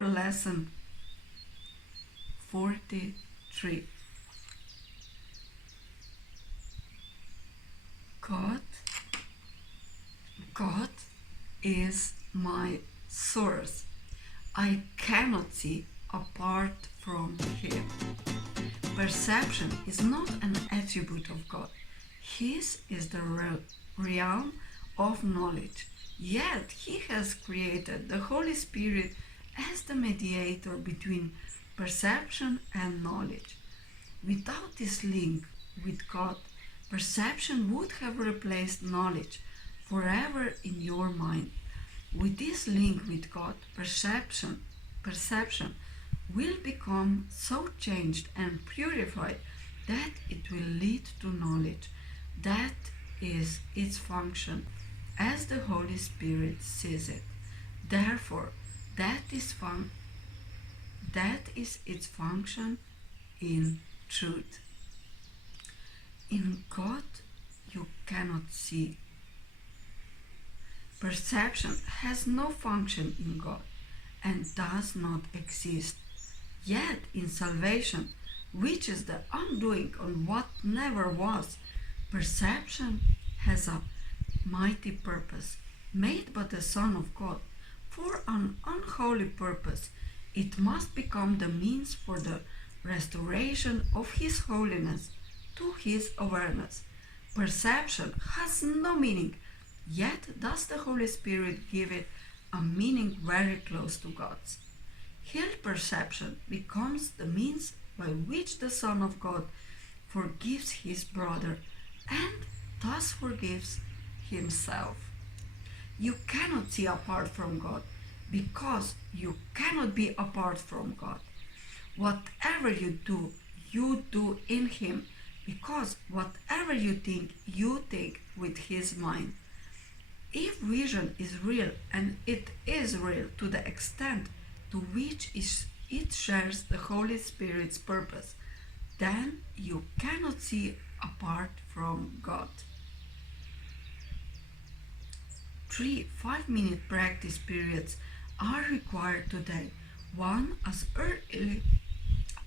Lesson 43. God is my source. I cannot see apart from Him. Perception is not an attribute of God. His is the realm of knowledge. Yet He has created the Holy Spirit as the mediator between perception and knowledge. Without this link with God, perception would have replaced knowledge forever in your mind. With this link with God, perception will become so changed and purified that it will lead to knowledge. That is its function as the Holy Spirit sees it. Therefore, that is its function in truth. In God, you cannot see. Perception has no function in God and does not exist. Yet in salvation, which is the undoing on what never was, perception has a mighty purpose, made by the Son of God. For an unholy purpose, it must become the means for the restoration of His holiness to His awareness. Perception has no meaning, yet does the Holy Spirit give it a meaning very close to God's. Here perception becomes the means by which the Son of God forgives his brother and thus forgives himself. You cannot see apart from God because you cannot be apart from God. Whatever you do in Him, because whatever you think with His mind. If vision is real, and it is real to the extent to which it shares the Holy Spirit's purpose, then you cannot see apart from God. 3 5-minute practice periods are required today, one as early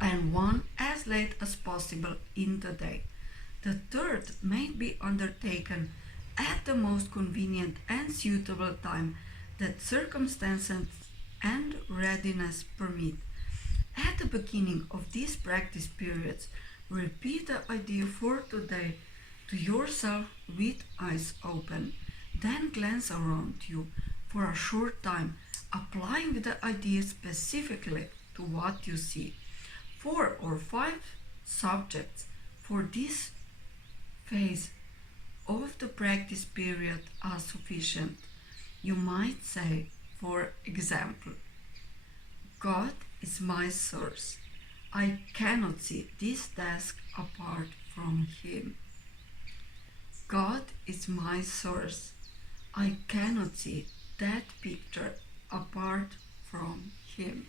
and one as late as possible in the day. The third may be undertaken at the most convenient and suitable time that circumstances and readiness permit. At the beginning of these practice periods, repeat the idea for today to yourself with eyes open. Then glance around you for a short time, applying the idea specifically to what you see. 4 or 5 subjects for this phase of the practice period are sufficient. You might say, for example, God is my source. I cannot see this task apart from Him. God is my source. I cannot see that picture apart from Him.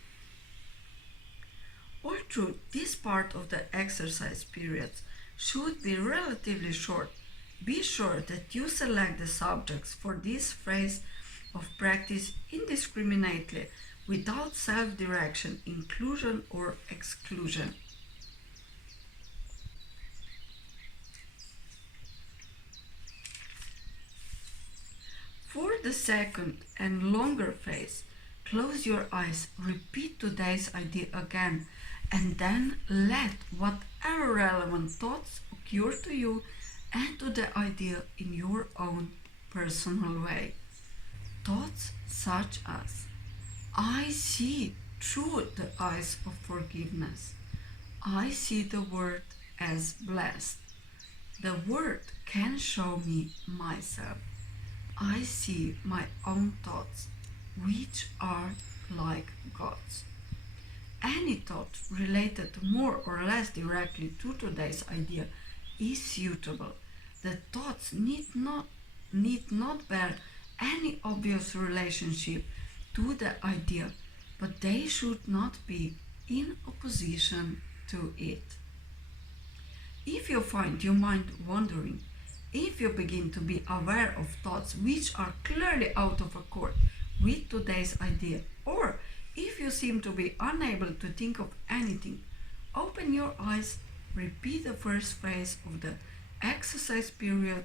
Although this part of the exercise periods should be relatively short, be sure that you select the subjects for this phase of practice indiscriminately, without self-direction, inclusion or exclusion. For the second and longer phase, close your eyes, repeat today's idea again, and then let whatever relevant thoughts occur to you and to the idea in your own personal way. Thoughts such as, I see through the eyes of forgiveness. I see the world as blessed. The world can show me myself. I see my own thoughts, which are like God's. Any thought related more or less directly to today's idea is suitable. The thoughts need not bear any obvious relationship to the idea, but they should not be in opposition to it. If you find your mind wandering, If you begin to be aware of thoughts which are clearly out of accord with today's idea, or if you seem to be unable to think of anything, open your eyes, repeat the first phrase of the exercise period,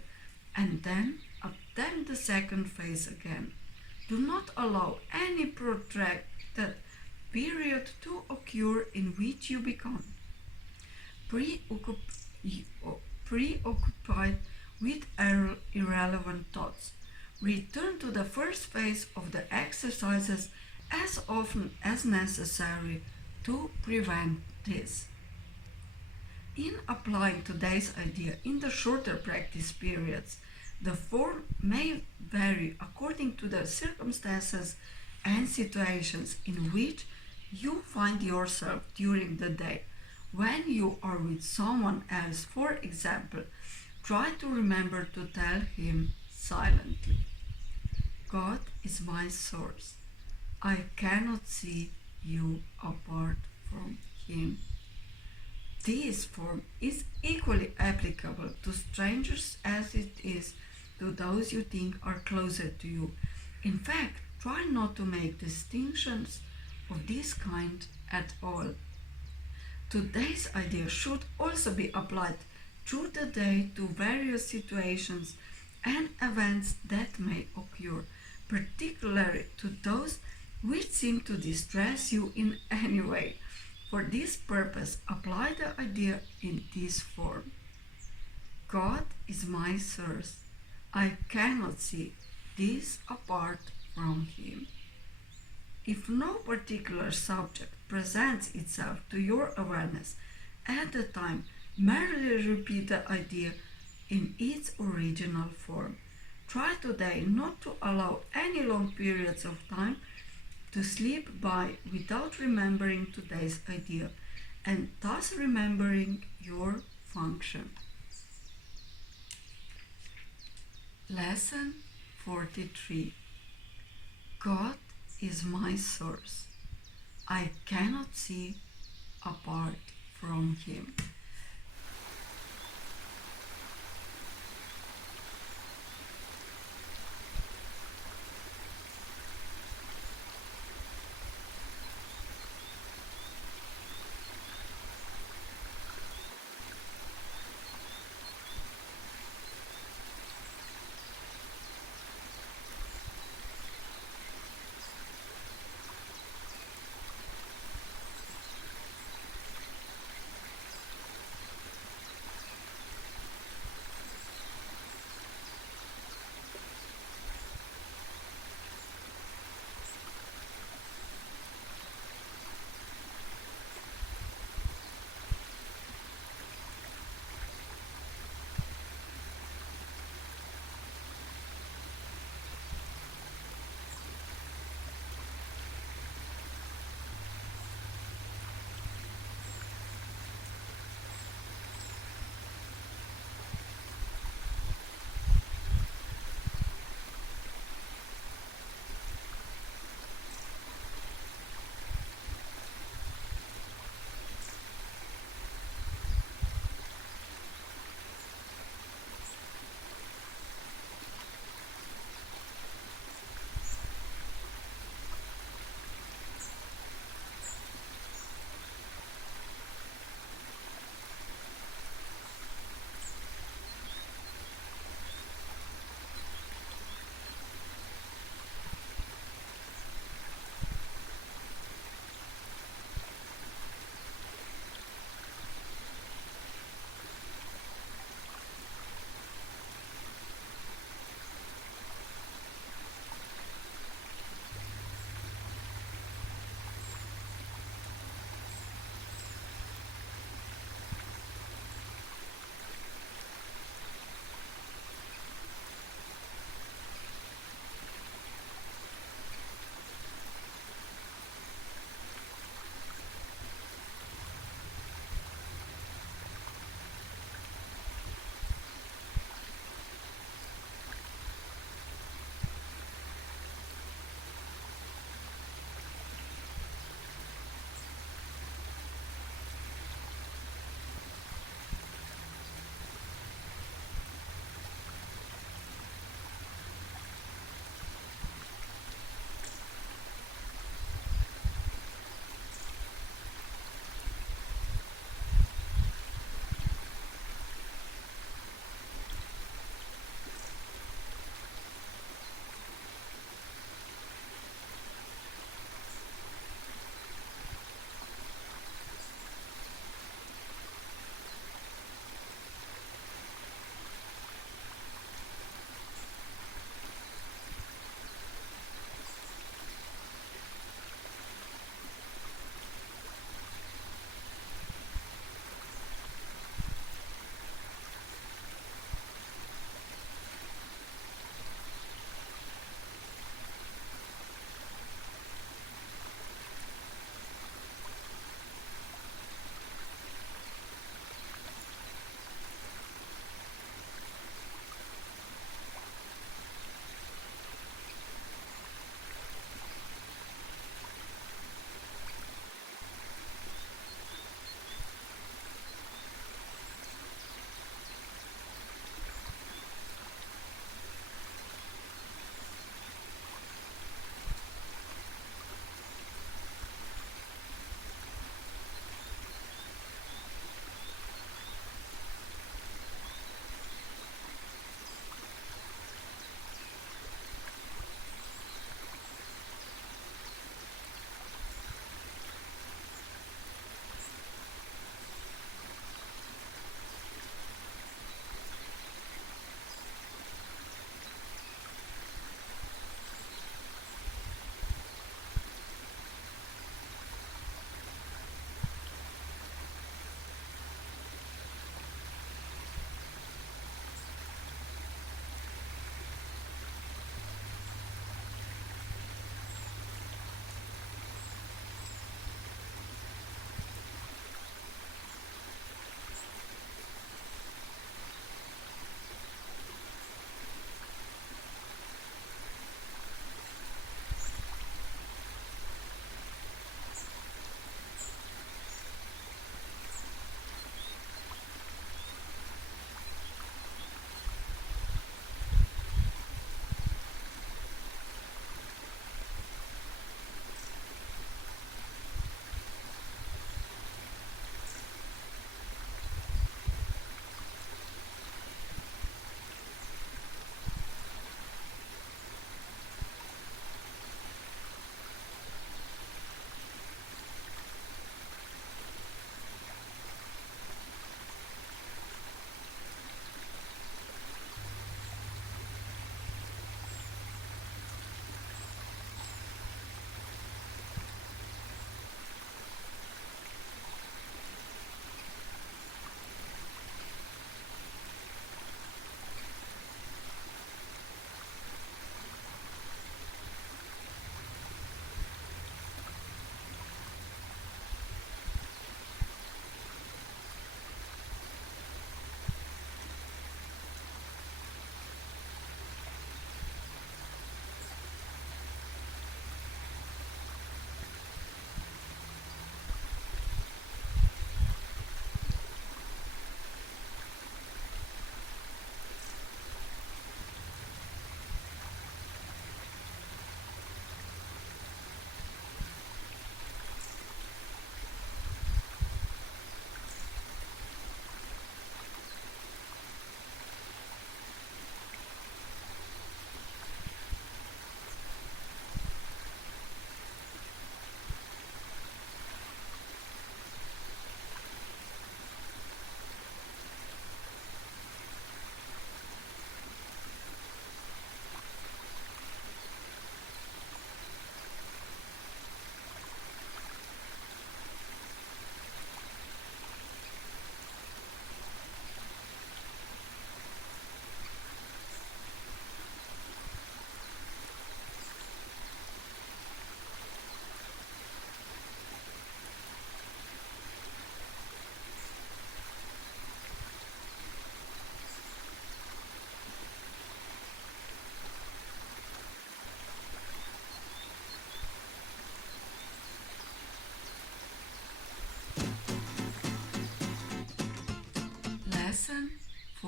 and then attempt the second phase again. Do not allow any protracted period to occur in which you become preoccupied with irrelevant thoughts. Return to the first phase of the exercises as often as necessary to prevent this. In applying today's idea in the shorter practice periods, the form may vary according to the circumstances and situations in which you find yourself during the day. When you are with someone else, for example, try to remember to tell him silently, God is my source. I cannot see you apart from him. This form is equally applicable to strangers as it is to those you think are closer to you. In fact, try not to make distinctions of this kind at all. Today's idea should also be applied through the day to various situations and events that may occur, particularly to those which seem to distress you in any way. For this purpose, apply the idea in this form. God is my source. I cannot see this apart from him. If no particular subject presents itself to your awareness at the time, merely repeat the idea in its original form. Try today not to allow any long periods of time to slip by without remembering today's idea and thus remembering your function. Lesson 43. God is my source. I cannot see apart from him.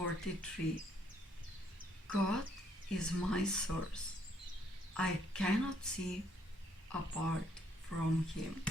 43. God is my source. I cannot see apart from Him.